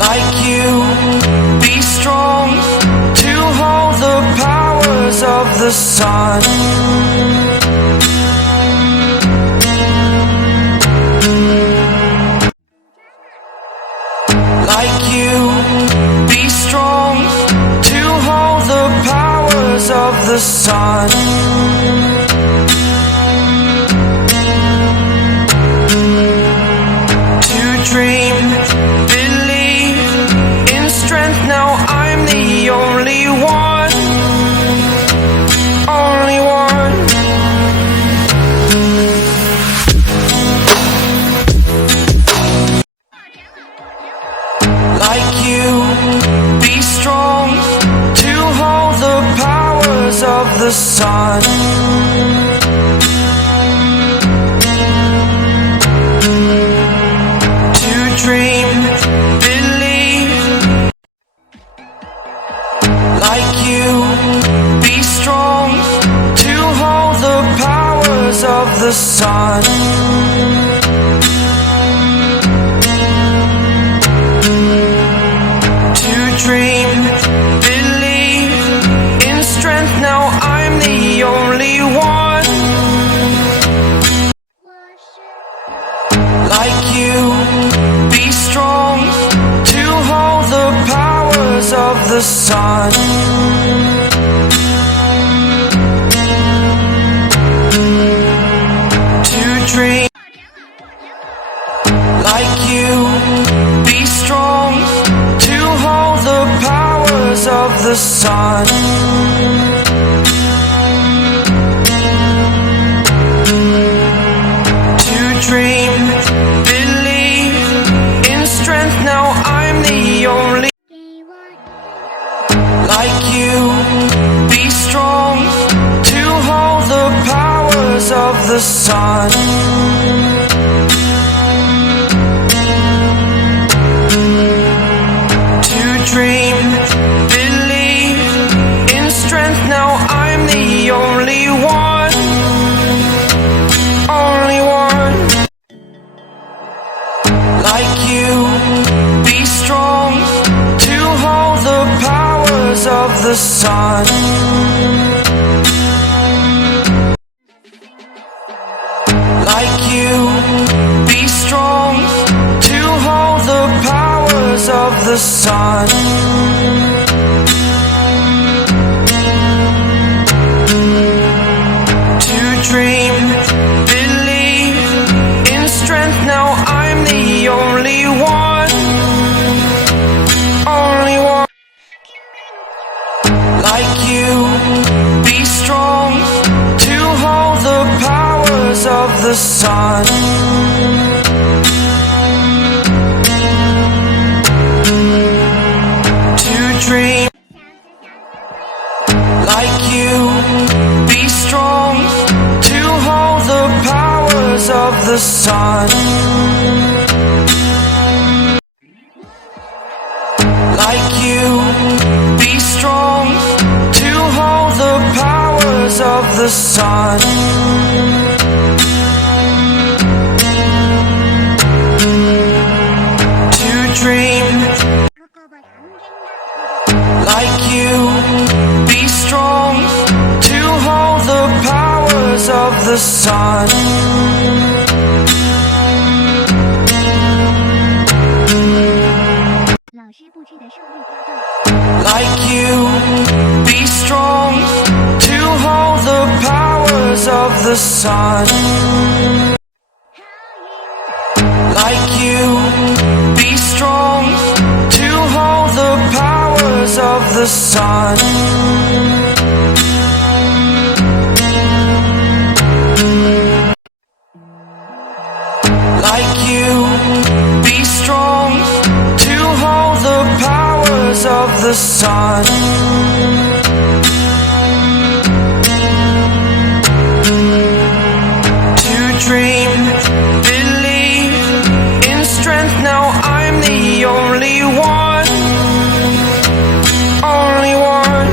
Like you, be strong to hold the powers of the sun. Like you, be strong to hold the powers of the sun. To dream, believe in strength. Now I'm the only one, only one. Like you, be strong to hold the powers of the sun. To dream, believe. Like you, be strong to hold the powers of the sun. Dream, believe in strength. Now I'm the only one. Like you, be strong to hold the powers of the sun. To dream, like you, be strong to hold the powers of the sun. To dream, believe in strength. Now I'm the only. Like you, be strong to hold the powers of the sun. Dream, believe in strength. Now I'm the only one, only one. Like you, be strong to hold the powers of the sun. Like you, be strong to hold the powers of the sun. To dream, believe in strength. Now I'm the only one, only one. Like you, be strong to hold the powers of the sun. Dream, like you, be strong to hold the powers of the sun. Like you, be strong to hold the powers of the sun. To dream, like you, be strong to hold the powers of the sun. Like you, be strong to hold the powers of the sun. Like you, be strong to hold the powers of the sun. Like you, be strong to hold the powers of the sun. To dream, believe in strength. Now I'm the only one, only one.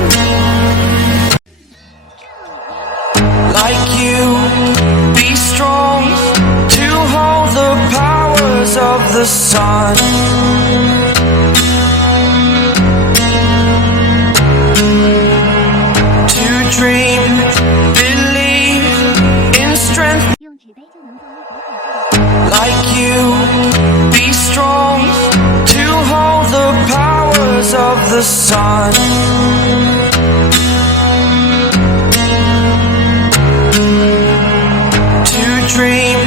Like you, be strong to hold the powers of the the sun. To dream, believe in strength like you. Be strong to hold the powers of the sun. To dream,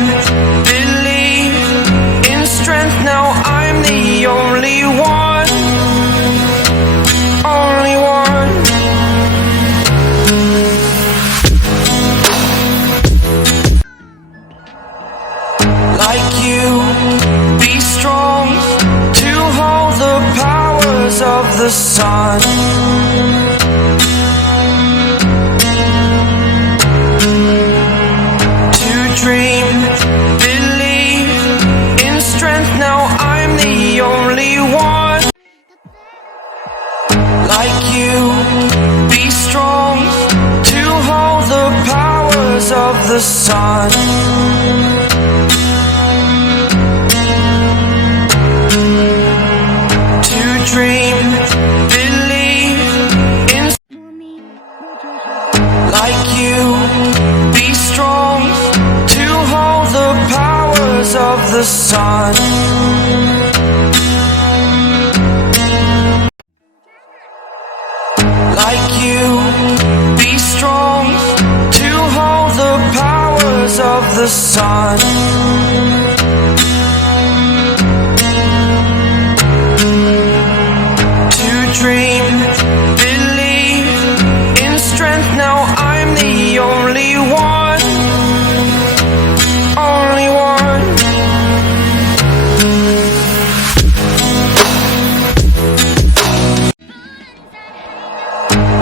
believe in strength. Now I'm the only one, only one. Like you, be strong to hold the powers of the sun. To dream, believe in strength. Now I'm the only one. Like you, be strong to hold the powers of the sun. To dream, believe in like you, be strong to hold the powers of the sun. Like you, be strong to hold the powers of the sun. To dream, believe in strength. Now I'm the only one, only one.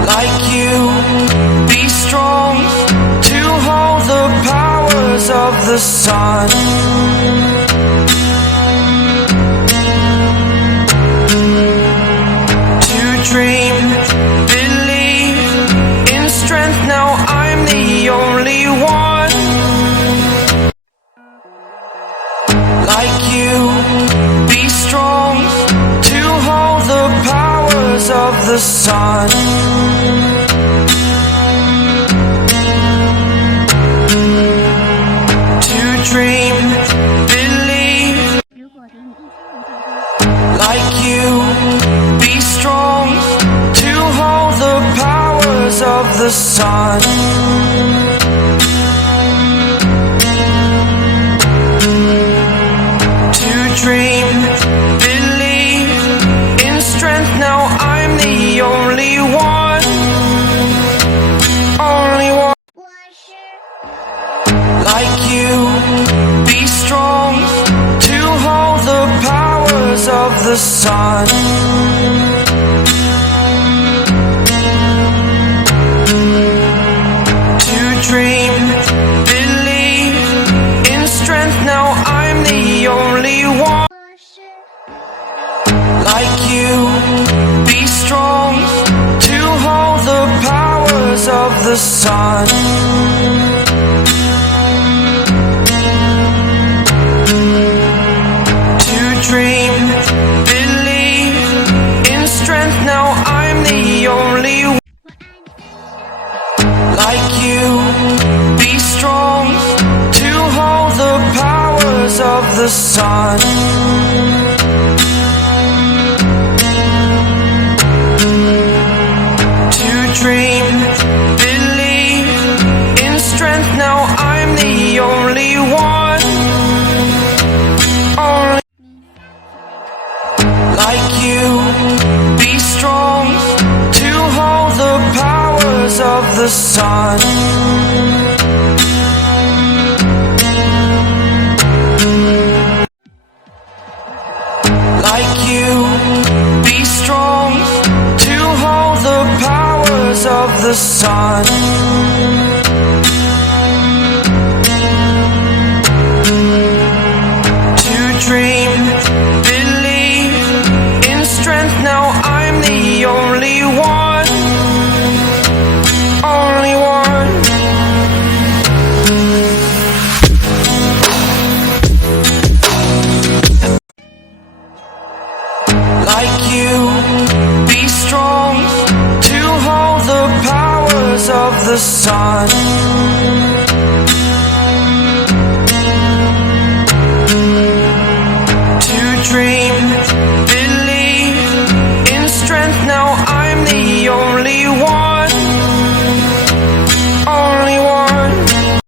Like you, be strong to hold the powers of the sun. To dream, believe in strength. Now I'm the only one. Like you, be strong to hold the powers of the sun. To dream, believe like you, be strong to hold the powers of the sun. To dream, believe in strength. Now I'm the only one, only one. Like you, be strong to hold the powers of the sun. To dream, believe in strength. Now I'm the only one. Like you, be strong to hold the powers of the sun. To dream, believe in strength. Now I'm the only one. Like you, be strong to hold the powers of the sun. To dream, believe in strength. Now I'm the only one, only. Like you, be strong to hold the powers of the sun. Like you, be strong to hold the powers of the sun. To dream, believe in strength. Now I'm the only one, only one. the sun.